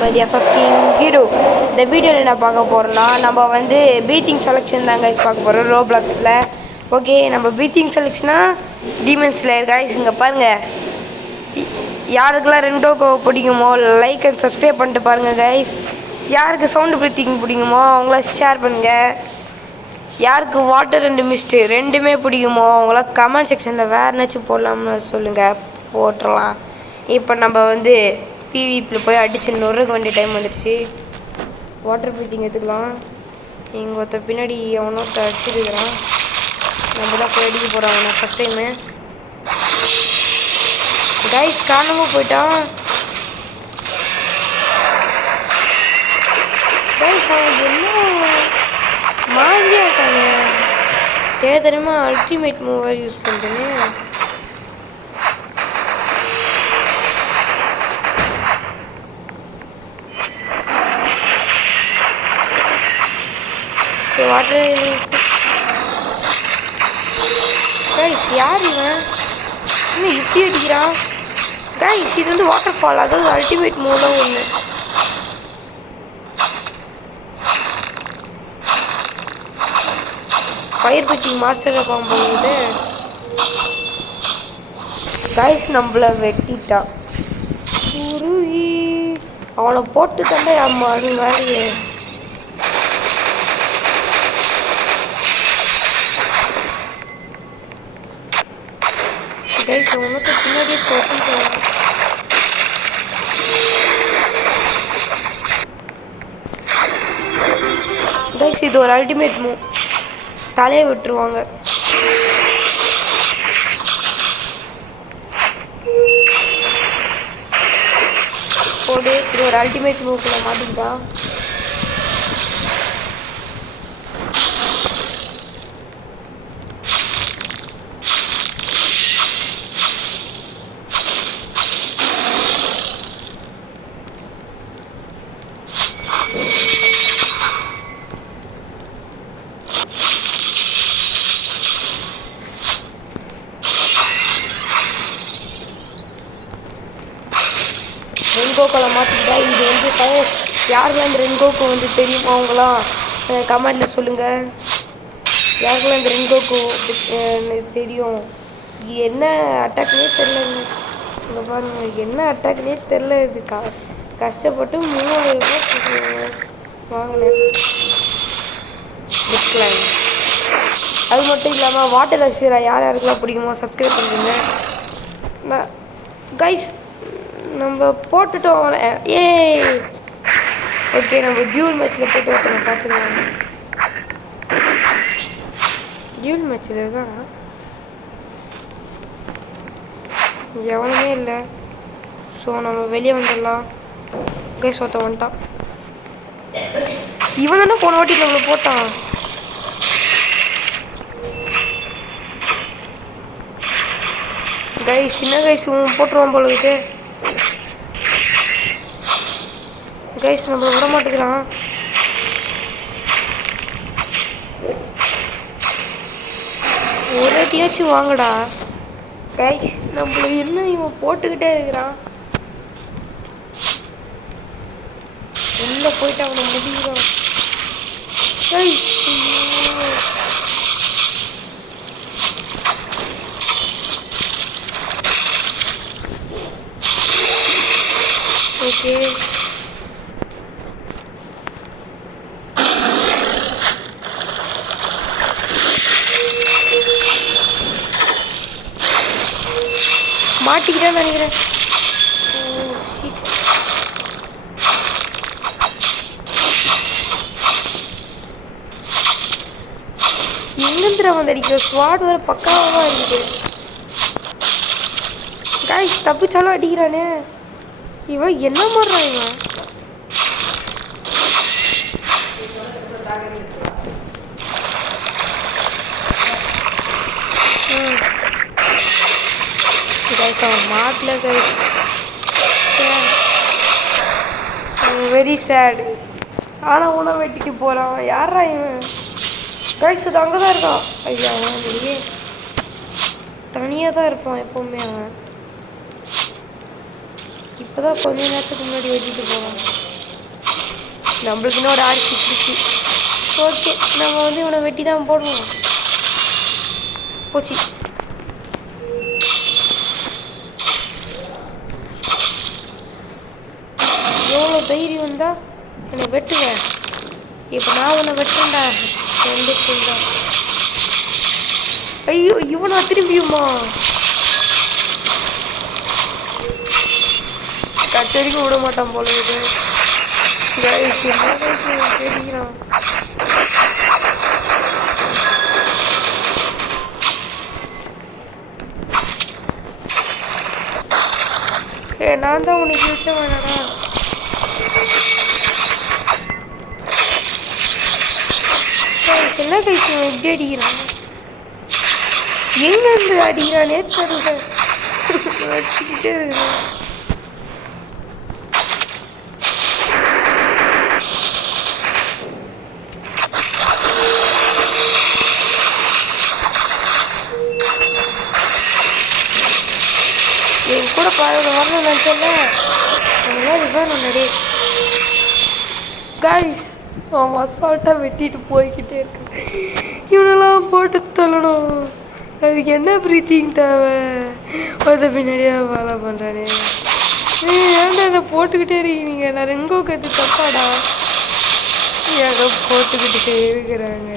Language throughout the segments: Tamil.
by FF King Hero. இந்த வீடியோவில் என்ன பார்க்க போகிறோம்னா நம்ம வந்து ப்ரீத்திங் செலெக்ஷன் தான் கைஸ் பார்க்க போகிறோம் ரோப்ளாக்ஸில். ஓகே, நம்ம ப்ரீத்திங் செலெக்ஷனா டீமன்ஸில் கைஸ் இங்கே பாருங்கள். யாருக்கெல்லாம் ரெண்டோக்கோ பிடிக்குமோ லைக் அண்ட் சப்ஸ்கிரைப் பண்ணிட்டு பாருங்கள் கைஸ். யாருக்கு சவுண்டு ப்ரீத்திங் பிடிக்குமோ அவங்கள ஷேர் பண்ணுங்கள். யாருக்கு வாட்டர் அண்ட் மிஸ்ட்டு ரெண்டுமே பிடிக்குமோ அவங்களாம் கமெண்ட் செக்ஷனில் வேறு என்னாச்சும் போடலாம்னு சொல்லுங்கள், போட்டுடலாம். இப்போ நம்ம வந்து பிவிபியில் போய் அடிச்சு நொறுக்க வேண்டிய டைம் வந்துடுச்சு. வாட்டர் ப்ரீத்திங் எடுத்துக்கலாம். இங்கே ஒருத்தர் பின்னாடி அவனொருத்த அடிச்சுருக்கிறான். நம்ம தான் போய் அடிக்க போகிறாங்க ஃபஸ்ட் டைமு. கைஸ் காணாமல் போயிட்டான். கைஸ் அவன் என்ன மாதிரியாக இருக்காங்க. தெரியுமா அல்டிமேட் மூவர் யூஸ் பண்ணுறேன்னு. வாட்டர் கைஸ் யார் இவன் இன்னும் இப்படி அடிக்கிறான். கைஸ் இது வந்து வாட்டர் ஃபால், அதாவது அல்டிமேட் மூலம் ஒன்று. ஃபயர் பிட்டிங் மாஸ்டரை போகும்போது கைஸ் நம்மளை வெட்டிட்டான். உருகி அவனை போட்டு தண்டை அம்மா அது வேலையே. கைஸ் அவனுக்கு பின்னாடியே தொட்டிட்டான். கைஸ் இது ஒரு அல்டிமேட் மூவ், தலையை விட்டுருவாங்க. போடு, இது ஒரு அல்டிமேட் மூவ்க்குள்ள மாட்டிக்கிட்டான். ரென்கோக்கோவில் மாற்றிக்கிட்டா இது வந்து யாருக்கெல்லாம் இந்த ரென்கோக்கோ வந்து தெரியுமா அவங்களாம் கமெண்டில் சொல்லுங்கள். யாருக்கெல்லாம் இந்த ரென்கோக்கோ தெரியும். என்ன அட்டாக்னே தெரிலங்க. இங்கே பாருங்க என்ன அட்டாக்னே தெரில. இது கஷ்டப்பட்டு 3000 ரூபாய் வாங்கினேன் புக்லைன். அது மட்டும் இல்லாமல் வாட்டர் அஷிரா யார் யாருக்கெல்லாம் பிடிக்குமோ சப்ஸ்கிரைப் பண்ணுறீங்க. நான் கைஸ் நம்ம போட்டுட்டோம் அவனை. ஏ ஓகே, நம்ம டியூல் மேட்ச்சில் போட்டு ஒருத்தனை பார்த்துக்கலாம். டியூல் மேட்ச்சில் இருக்கான் எவனுமே இல்லை. ஸோ நம்ம வெளியே வந்துடலாம். கைஸ் ஒருத்தன் வந்துட்டான். இவன் தானே போன வாட்டி நம்மளை போட்டான். கைஸ் சின்ன கைஸ் போட்டுருவான் போல இருக்கு. கைஸ் நம்மளை விட மாட்டேங்கிறான். ஒரு வாட்டியாச்சும் வாங்கடா. கைஸ் நம்மள என்ன இவன் போட்டுக்கிட்டே இருக்கிறான். உள்ள போயிட்டு அவனை முடிகிறான். கைஸ் ஓகே மாட்டிக்கிட்டான்னு நினைக்கிறேன். எங்கேந்திர வந்து அடிக்கிற ஸ்வாட் வேறு பக்காவாக இருக்குது. கைஸ் தப்பிச்சாலும் அடிக்கிறானே. இவன் என்ன பண்ணுறான் இவன். மாட்டில் கைஸ் வெரி சேட். ஆனால் உணவு வெட்டிட்டு போகிறான். யாரா இவன். கைஸ் அது அங்கே தான் இருக்கான். ஐயா அவன் வெளியே தனியாக தான் இருப்பான் எப்போவுமே அவன். அதான் கொஞ்ச நேரத்துக்கு முன்னாடி வெட்டிட்டு போகலாம். நம்மளுக்கு இன்னும் ஒரு ஆடு சிக்கிச்சு. ஓகே, நம்ம வந்து இவனை வெட்டி தான் போடுவோம். போச்சு. எவ்வளோ தைரியம் வந்தா என்னை வெட்டுவேன். இப்போ நான் உன்னை வெட்டுறேன்டா. வந்துச்சுடா. ஐயோ, இவனா திரும்பியுமா? கச்சேரிக்கு விட மாட்டான் போல இது. தெரிகிறான். நான் தான் உனக்கு வச்ச வேணாடா. என்ன கழிச்சு எப்படி அடிக்கிறான்? எங்க இருந்து அடிக்கிறானே தெரியல. அடிச்சுக்கிட்டே இருக்கிறான். என் கூட வரணும்னு நினச்சல. அதெல்லாம் இதுதான் முன்னாடி கைஸ் அவன் அசால்ட்டாக வெட்டிட்டு போய்கிட்டே இருக்கான். இவனெல்லாம் போட்டு தள்ளணும். அதுக்கு என்ன ப்ரீத்திங் தேவை? அதை பின்னாடியே வேலை பண்ணுறானே. ஏன்டா அதை போட்டுக்கிட்டே இருக்கீங்க? நான் ரெங்கோ கற்று தப்பாடா. ஏதோ போட்டுக்கிட்டே இருக்கிறாங்க.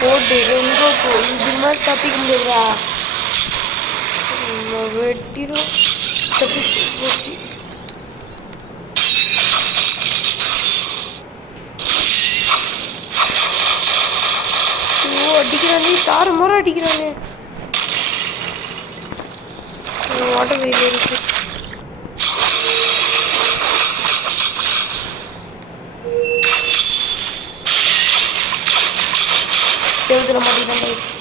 போட்டு ரொம்ப இது மாதிரி தப்பிக்க முடியாதா? வெட்டிடும். அடிக்கிறானே, தாறு மாற அடிக்கிறானே. வாட்டர் வெயில் இருக்கு. செலுத்திட மாட்டேங்கிறேன்.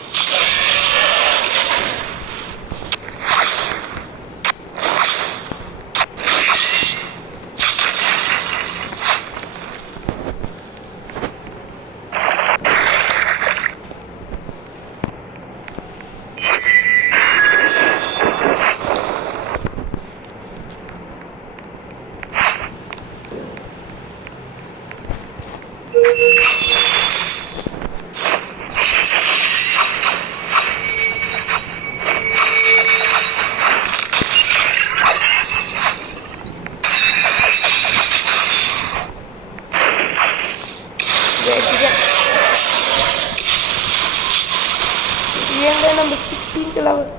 ஏங்க நம்ம 16th லெவல்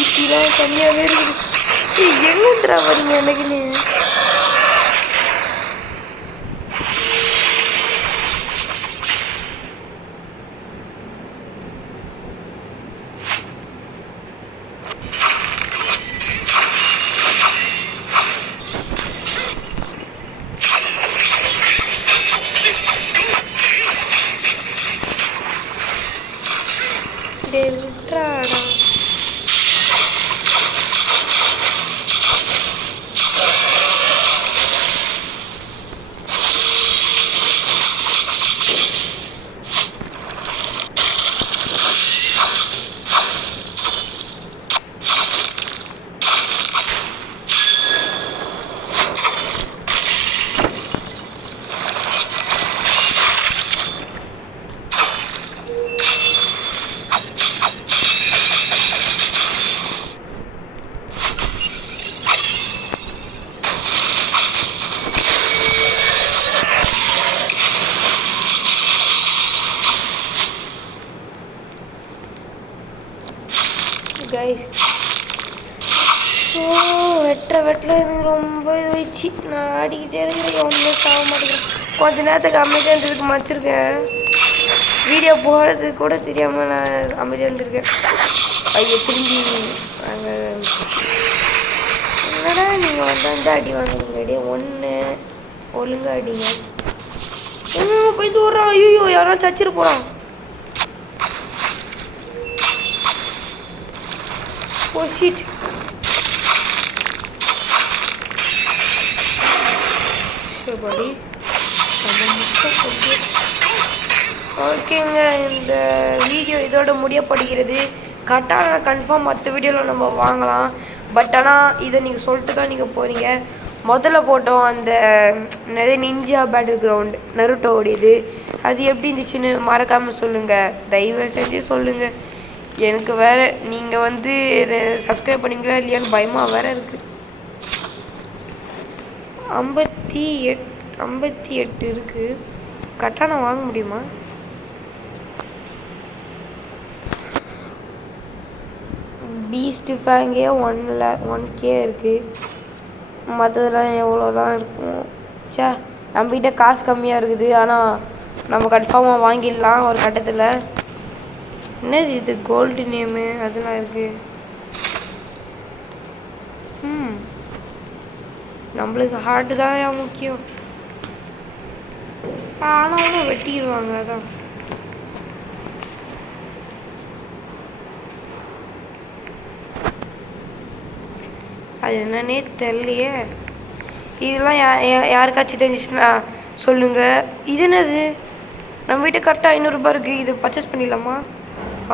ஈபிலாம் தனியாகவே இருக்குது. எங்கன்றா வரீங்க எனக்குன்னு? விட்றாடா. கைஸ் ஸோ வெட்டில் எனக்கு ரொம்ப வச்சு நான் ஆடிக்கிட்டே இருக்கிறேன். ஒன்றும் சாக மாட்டேங்கிறேன். கொஞ்ச நேரத்துக்கு அமைதியாக இருந்ததுக்கு மச்சிருக்கேன். வீடியோ போடுறது கூட தெரியாமல் நான் அமைதியாக இருந்திருக்கேன். ஐயோ திரும்பி அங்கே என்னடா நீங்கள் வந்து அடி வாங்குறீங்க. அடி ஒன்று ஒழுங்காக அடிங்க. போய் தூரம். ஐயோ யாரும் சச்சிட்டு போகிறான். Oh shit. பாடி ஓகேங்க. இந்த வீடியோ இதோட முடியப்படுகிறது. கரெக்டாக கன்ஃபார்ம் மற்ற வீடியோவில் நம்ம வாங்கலாம். பட் ஆனால் இதை நீங்கள் சொல்லிட்டு தான் நீங்கள் போகிறீங்க. முதல்ல போட்டோம் அந்த நிறைய நிஞ்சா பேட்டில் கிரவுண்ட் நருட்டோடையது, அது எப்படி இருந்துச்சுன்னு மறக்காமல் சொல்லுங்கள். தயவு செஞ்சு சொல்லுங்கள். எனக்கு வேறு நீங்கள் வந்து சப்ஸ்கிரைப் பண்ணிங்களா இல்லையான்னு பயமாக வேறு இருக்குது. 58 இருக்குது. கரெக்டாக நான் வாங்க முடியுமா? பீஸ்ட் ஃபேங்கே 1K இருக்குது. மற்றதெல்லாம் எவ்வளோ தான் இருக்கும். சே, நம்மகிட்ட காசு கம்மியாக இருக்குது. ஆனால் நம்ம கன்ஃபார்மாக வாங்கிடலாம் ஒரு கட்டத்தில். என்னது இது கோல்டு நேமு அதெல்லாம் இருக்குது. நம்மளுக்கு ஹார்ட்டு தான் முக்கியம். ஆனாலும் வெட்டிடுவாங்க. அதான் அது என்னன்னே தெரியலையே. இதெல்லாம் யாருக்காச்சும் தெரிஞ்சிச்சுன்னா சொல்லுங்கள். இது என்னது? நம்ம வீட்டு கரெக்டாக 500 ரூபாய் இருக்குது. இது பர்ச்சேஸ் பண்ணிடலாமா?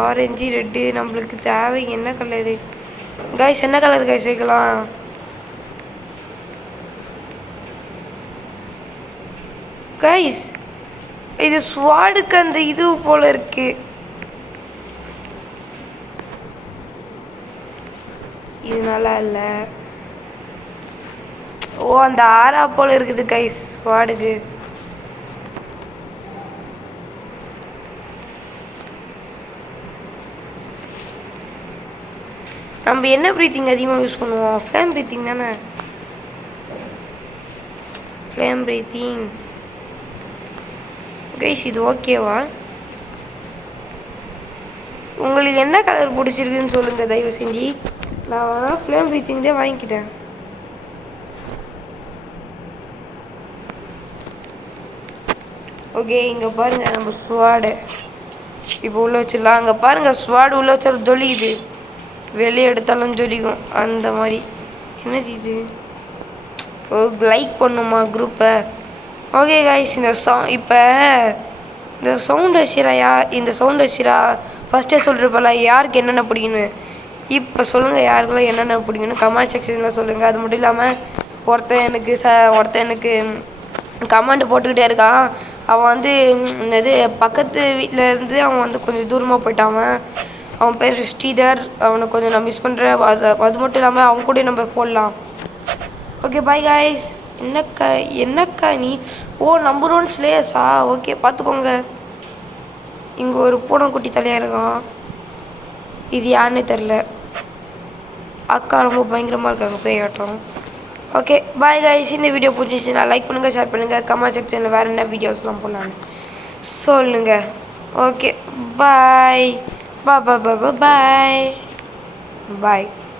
ஆரஞ்சு ரெட்டு நம்மளுக்கு தேவை. என்ன கலரு கைஸ்? என்ன கலர் கைஸ் வைக்கலாம்? கைஸ் இது ஸ்வாடுக்கு அந்த இது போல் இருக்கு. இது நல்லா இல்லை. ஓ, அந்த ஆரா போல் இருக்குது கைஸ் ஸ்வாடுக்கு. நம்ம என்ன ப்ரீத்திங் அதிகமாக யூஸ் பண்ணுவோம்? ஃப்ளேம் ப்ரீத்திங் தானே. ஃப்ளேம் ப்ரீத்திங் கைஸ் இது ஓகேவா? உங்களுக்கு என்ன கலர் பிடிச்சிருக்குன்னு சொல்லுங்கள் தயவு செஞ்சு. நான் வேணால் ஃப்ளேம் ப்ரீத்திங் தான் வாங்கிக்கிட்டேன். ஓகே, இங்கே பாருங்கள் நம்ம ஸ்வாடு இப்போ உள்ளே வச்சிடலாம். அங்கே பாருங்கள் ஸ்வாடு உள்ளே வச்சாலும் ஜொலிக்குது, வெளியே எடுத்தாலும் ஜொலிக்கும் அந்த மாதிரி. என்னது இது? லைக் பண்ணுமா குரூப்பை? ஓகே கைஸ், இப்போ இந்த சவுண்ட் வச்சிரா இந்த சவுண்ட் வச்சிரா ஃபஸ்ட்டே சொல்கிறப்பல யாருக்கு என்னென்ன பிடிக்குன்னு. இப்போ சொல்லுங்கள் யாருக்கெல்லாம் என்னென்ன பிடிக்குன்னு கமெண்ட் செக்ஷனில் சொல்லுங்கள். அது மட்டும் இல்லாமல் ஒருத்தன் எனக்கு கமெண்ட் போட்டுக்கிட்டே இருக்கான். அவன் வந்து இது பக்கத்து வீட்டில் இருந்து அவன் வந்து கொஞ்சம் தூரமாக போயிட்டான். அவன் பேர் ஸ்ரீதர். அவனை கொஞ்சம் நான் மிஸ் பண்ணுறேன். அது மட்டும் இல்லாமல் அவன் கூட நம்ம போடலாம். Okay bye guys. என்னக்கா நீ? ஓ, நம்பர் 1 ஸ்லேயர்ஸா? ஓகே பார்த்துக்கோங்க. இங்கே ஒரு பூனைக்குட்டி தலையாக இருக்கான். இது யாருன்னே தெரில. அக்கா ரொம்ப பயங்கரமாக இருக்காங்க பேய் ஆட்டம். Okay bye guys. இந்த வீடியோ பிடிச்சிச்சுன்னா லைக் பண்ணுங்கள், ஷேர் பண்ணுங்கள், கமெண்ட் செக்ஷனில் வேறு என்ன வீடியோஸ்லாம் போடலான்னு சொல்லுங்கள். Okay bye bye bye bye bye பாய்.